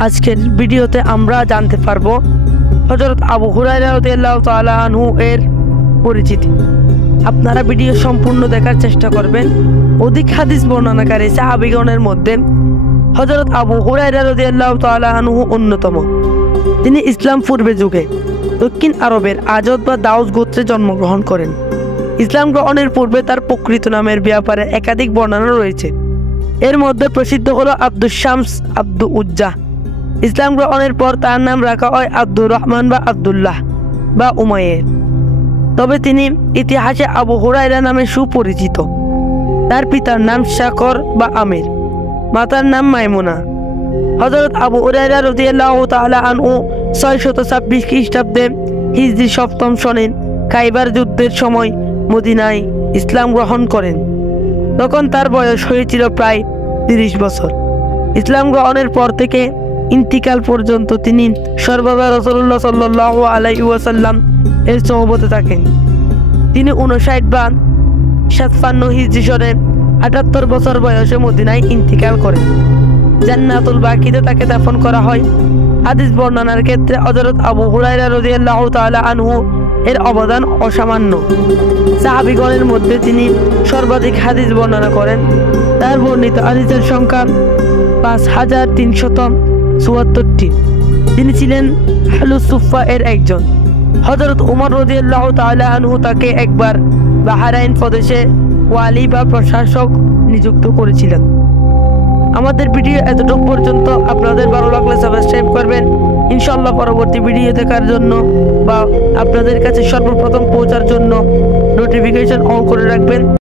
আজকের ভিডিওতে আমরা জানতে পারবো হযরত আবু হুরায়রা রাদিয়াল্লাহু তাআলা আনহু এর পরিচিতি। আপনারা ভিডিও সম্পূর্ণ দেখার চেষ্টা করবেন। অধিক হাদিস বর্ণনাকারী সাহাবীগণের মধ্যে হযরত আবু হুরায়রা রাদিয়াল্লাহু তাআলা আনহু অন্যতম। তিনি ইসলাম পূর্বে যুগে দক্ষিণ আরবের আজদ বা দাউস গোত্রে জন্মগ্রহণ করেন। ইসলাম গ্রহণের পূর্বে তার প্রকৃত নামের ব্যাপারে একাধিক বর্ণনা রয়েছে। এর মধ্যে প্রসিদ্ধ হলো আব্দুস শামস আব্দু উজ্জা। ইসলাম গ্রহণের পর তার নাম রাখা হয় আব্দুর রহমান বা আব্দুল্লাহ বা উমাইর। তবে তিনি ইতিহাসে আবু হুরায়রা নামে সুপরিচিত। তার পিতার নাম শাকর বা আমির, মাতার নাম মাইমুনা। হযরত আবু হুরায়রা রাদিয়াল্লাহু তাআলা আনহু 626 খ্রিস্টাব্দে হিজরি 7ম সনে খাইবার যুদ্ধের সময় মদিনায় ইসলাম গ্রহণ করেন। তখন তার বয়স হয়েছিল প্রায় 30 বছর। ইসলাম গ্রহণের পর থেকে ইন্তিকাল পর্যন্ত তিনি সর্বদা রাসূলুল্লাহ সাল্লাল্লাহু আলাইহি ওয়াসাল্লাম এর সোহবতে থাকেন। তিনি 59 বা 57 হিজরি সনে 78 বছর বয়সে মদিনায় ইন্তিকাল করেন। জান্নাতুল বাকিতে তাকে দাফন করা হয়। হাদিস বর্ণনার ক্ষেত্রে হযরত আবু হুরায়রা রাদিয়াল্লাহু তাআলা আনহু এর অবদান অসামান্য। সাহাবীগণের মধ্যে তিনি সর্বাধিক হাদিস বর্ণনা করেন। তার বর্ণিত হাদিসের সংখ্যা 5374টি। তিনি ছিলেন আহলুস সুফফা এর একজন। হযরত উমর রাদিয়াল্লাহু তাআলা আনহু তাকে একবার বাহরাইন প্রদেশে ওয়ালি বা প্রশাসক নিযুক্ত করেছিলেন। আমাদের ভিডিও এতটুকু পর্যন্ত। আপনাদের ভালো লাগলে সাবস্ক্রাইব করবেন ইনশাআল্লাহ। পরবর্তী ভিডিও দেখার জন্য বা আপনাদের কাছে সর্বপ্রথম পৌঁছার জন্য নোটিফিকেশন অন করে রাখবেন।